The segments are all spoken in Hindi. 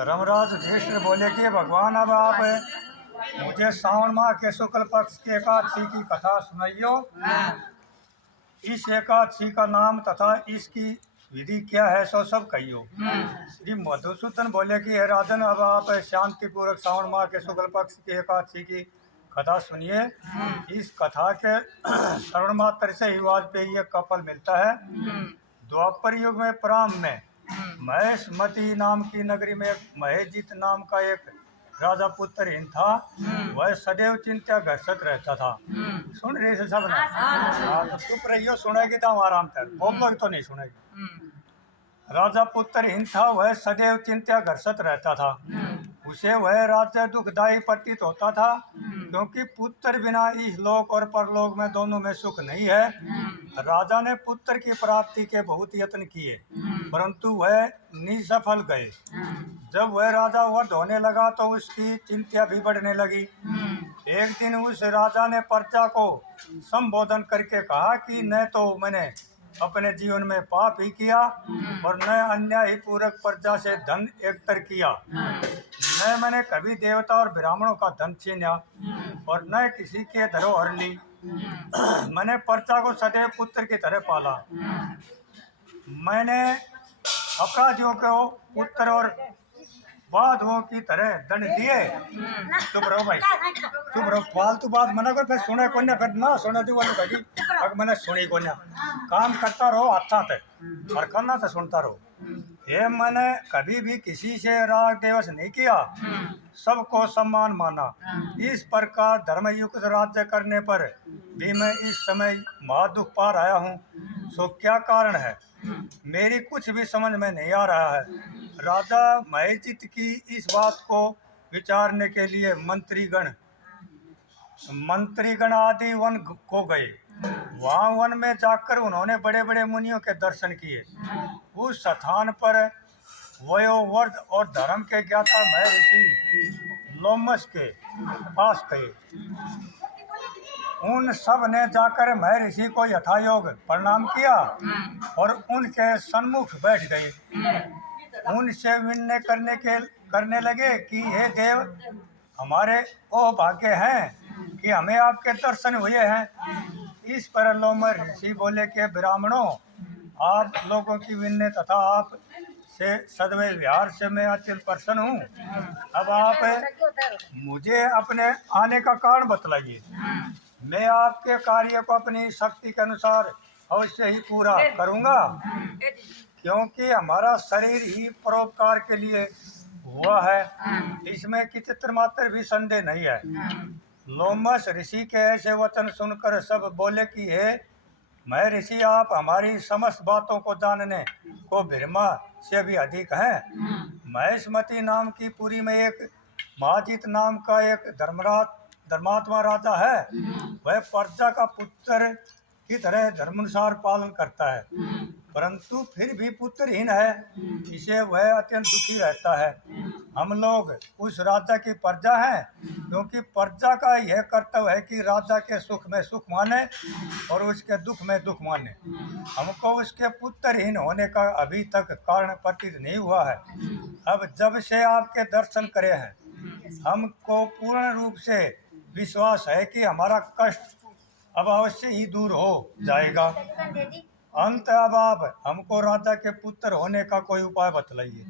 धर्मराज युधिष्ठिर बोले कि भगवान अब आप मुझे श्रावण माह के शुक्ल पक्ष के एकादशी की कथा सुनाइयो। इस एकादशी का नाम तथा इसकी विधि क्या है सो सब कहियो। श्री मधुसूदन बोले कि हे राजन, अब आप शांति पूर्वक श्रावण माह के शुक्ल पक्ष की एकादशी की कथा सुनिए। इस कथा के श्रवण मात्र से ही वाजपेयी का फल मिलता है। द्वापर युग में प्राम में महेशमती नाम की नगरी में महेशजीत नाम का एक राजा पुत्रहीन था। वह सदैव चिंता ग्रस्त रहता था। सुन रही से सब ने? हाँ, तो चुप रहियो, सुनेगी तो हम आराम कर, बहुत लोग तो नहीं सुनेगी। राजा पुत्रहीन था, वह सदैव चिंता ग्रस्त रहता था। उसे वह राज्य दुखदायी प्रतीत होता था, क्योंकि पुत्र बिना इस लोक और परलोक में दोनों में सुख नहीं है। राजा ने पुत्र की प्राप्ति के बहुत यत्न किए, परंतु वह निसफल गए। जब वह राजा वृद्ध होने लगा तो उसकी चिंता भी बढ़ने लगी। एक दिन उस राजा ने प्रजा को संबोधन करके कहा कि न तो मैंने अपने जीवन में पाप ही किया और न अन्याय पूर्वक प्रजा से धन एकत्र किया, न मैंने कभी देवता और ब्राह्मणों का धन छीना और न किसी के धरोहर ली। मैंने प्रजा को सदैव पुत्र की तरह पाला। मैंने अपराधियों को पुत्र और बाधुओं की तरह दंड दिए। चुप रहो भाई, चुप रहो, फालतू बात मना कर, फिर सुने को ना, फिर ना सुने तो वाली भाई अब मैंने सुनी को ना। काम करता रहो अच्छा थे और करना तो सुनता रहो। ये मैंने कभी भी किसी से राग देवस नहीं किया, सबको सम्मान माना। इस प्रकार धर्मयुक्त राज्य करने पर भी मैं इस समय महादुख पा रहा हूँ। सो क्या कारण है, मेरी कुछ भी समझ में नहीं आ रहा है। राजा महेशजीत की इस बात को विचारने के लिए मंत्रीगण आदि वन को गए। वहाँ वन में जाकर उन्होंने बड़े बड़े मुनियों के दर्शन किए। उस स्थान पर वयोवृद्ध और धर्म के ज्ञाता महर्षि लोमस के पास गए। उन सब ने जाकर महर्षि को यथायोग प्रणाम किया और उनके सन्मुख बैठ गए। उनसे विनय करने लगे कि हे देव, हमारे ओ भाग्य हैं कि हमें आपके दर्शन हुए हैं। इस पर लोमस ऋषि बोले कि ब्राह्मणों, आप लोगों की विनय तथा आप से सद्वय विहार से मैं अत्यंत प्रसन्न हूँ। अब आप मुझे अपने आने का कारण बतलाइए। मैं आपके कार्य को अपनी शक्ति के अनुसार अवश्य ही पूरा करूँगा, क्योंकि हमारा शरीर ही परोपकार के लिए हुआ है, इसमें किंचित मात्र भी संदेह नहीं है। लोमस ऋषि के ऐसे वचन सुनकर सब बोले कि हे महर्षि, आप हमारी समस्त बातों को जानने को ब्रह्मा से भी अधिक हैं। महेशमती नाम की पुरी में एक महाजीत नाम का एक धर्मात्मा राजा है। वह प्रजा का पुत्र की तरह धर्मानुसार पालन करता है, परंतु फिर भी पुत्रहीन है। इसे वह अत्यंत दुखी रहता है। हम लोग उस राजा की प्रजा हैं, क्योंकि प्रजा का यह कर्तव्य है कि राजा के सुख में सुख माने और उसके दुख में दुख माने। हमको उसके पुत्रहीन होने का अभी तक कारण प्रतीत नहीं हुआ है। अब जब से आपके दर्शन करे हैं, हमको पूर्ण रूप से विश्वास है कि हमारा कष्ट अब अवश्य ही दूर हो जाएगा। अंत अब आप हमको राजा के पुत्र होने का कोई उपाय बतलाइए।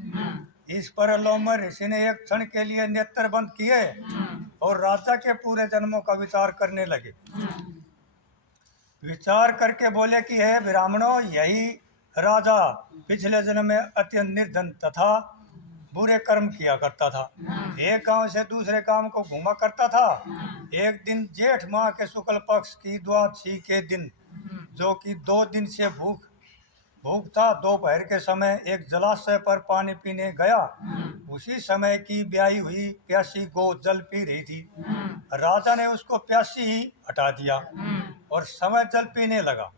इस पर लोमस ऋषि ने एक क्षण के लिए नेत्र बंद किए और राजा के पूरे जन्मों का विचार करने लगे। विचार करके बोले कि हे ब्राह्मणों, यही राजा पिछले जन्म में अत्यंत निर्धन तथा बुरे कर्म किया करता था। एक गांव से दूसरे गांव को घूमा करता था। एक दिन जेठ माह के शुक्ल पक्ष की द्वादशी के दिन, जो कि 2 दिन से भूख था, दोपहर के समय एक जलाशय पर पानी पीने गया। उसी समय की ब्याही हुई प्यासी गौ जल पी रही थी। राजा ने उसको प्यासी ही हटा दिया और समय जल पीने लगा।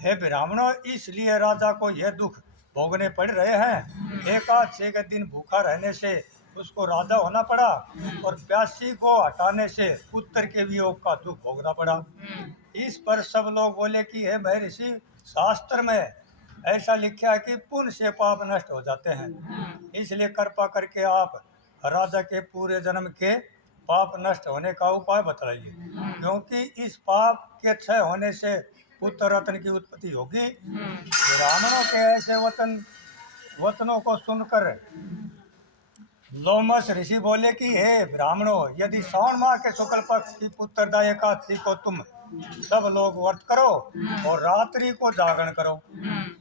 हे ब्राह्मणों, इसलिए राजा को यह दुख भोगने पड़ रहे हैं। एकादशी के दिन भूखा रहने से उसको राजा होना पड़ा और प्यासी को हटाने से पुत्र के वियोग का दुख भोगना पड़ा। इस पर सब लोग बोले कि हे महर्षि, शास्त्र में ऐसा लिखा है कि पुण्य से पाप नष्ट हो जाते हैं। इसलिए कृपा करके आप राजा के पूरे जन्म के पाप नष्ट होने का उपाय बताइए, क्योंकि इस पाप के क्षय होने से पुत्र रत्न की उत्पत्ति होगी। ब्राह्मणों के ऐसे वचनों को सुनकर लोमस ऋषि बोले कि हे ब्राह्मणों, यदि श्रावण माह के शुक्ल पक्ष की पुत्रदा एकादशी को तुम सब लोग व्रत करो और रात्रि को जागरण करो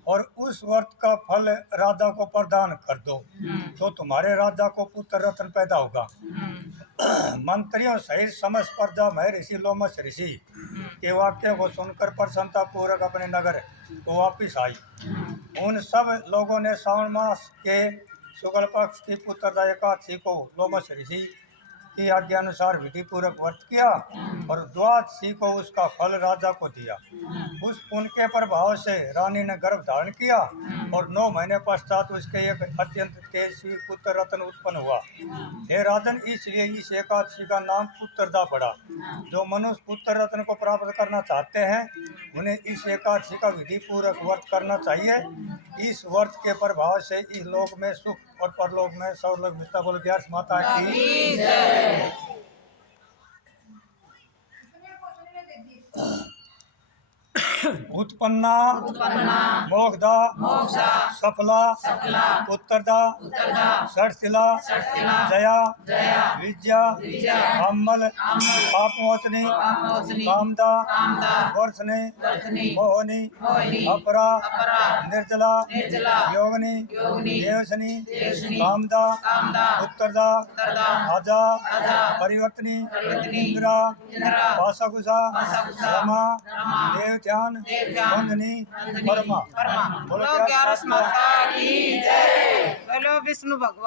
और उस व्रत का फल राजा को प्रदान कर दो, तो तुम्हारे राजा को पुत्र रत्न पैदा होगा। मंत्रियों सहित समस्त प्रजा महर्षि लोमस ऋषि के वाक्य को सुनकर प्रसन्नता पूर्वक अपने नगर को वापिस आई। उन सब लोगों ने श्रावण मास के शुक्ल पक्ष की पुत्रदा एकादशी को लोमस ऋषि की आज्ञा अनुसार विधि पूर्वक व्रत किया और द्वादशी को उसका फल राजा को दिया। उस पुण्य के प्रभाव से रानी ने गर्भ धारण किया और 9 महीने पश्चात उसके एक अत्यंत तेजस्वी पुत्र रत्न उत्पन्न हुआ। हे राजन, इसलिए इस एकादशी का नाम पुत्रदा पड़ा। जो मनुष्य पुत्र रत्न को प्राप्त करना चाहते हैं उन्हें इस एकादशी का विधि पूर्वक व्रत करना चाहिए। इस व्रत के प्रभाव से इस लोक में सुख और परलोक में सर्वलोक मिलता। बोलो व्यास माता की उत्पन्ना मोक्षदा सफला उत्तरदा षटशिला जया विद्या अम्मल पापमोचनी कामदा वर्षनी मोहनी अपरा निर्जला योगिनी देवसनी कामदा उत्तरदा आजा परिवर्तनी इंदिरा पाशाकुशा रमा देवध्यान बंदनी परमा। बोलो 11 माता की जय। बोलो विष्णु भगवान।